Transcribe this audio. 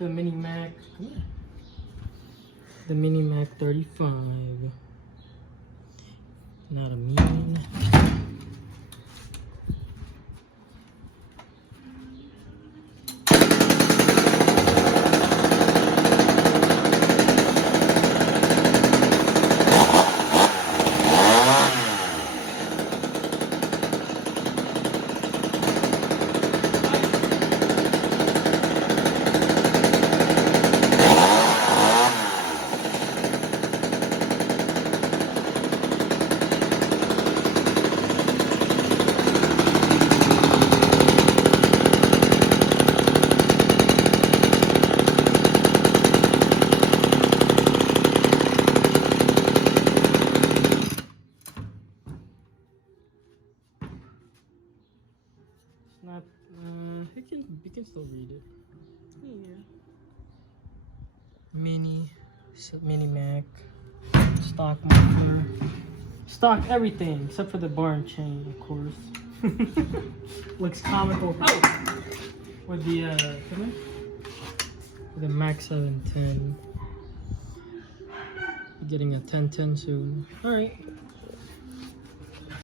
the Mini Mac. The Mini Mac 35. Not a mean. Not, you can still read it. Yeah. Mini Mac, stock muffler, stock everything except for the bar and chain, of course. Looks comical. Oh! With the Mac 710. Getting a 1010 soon. All right.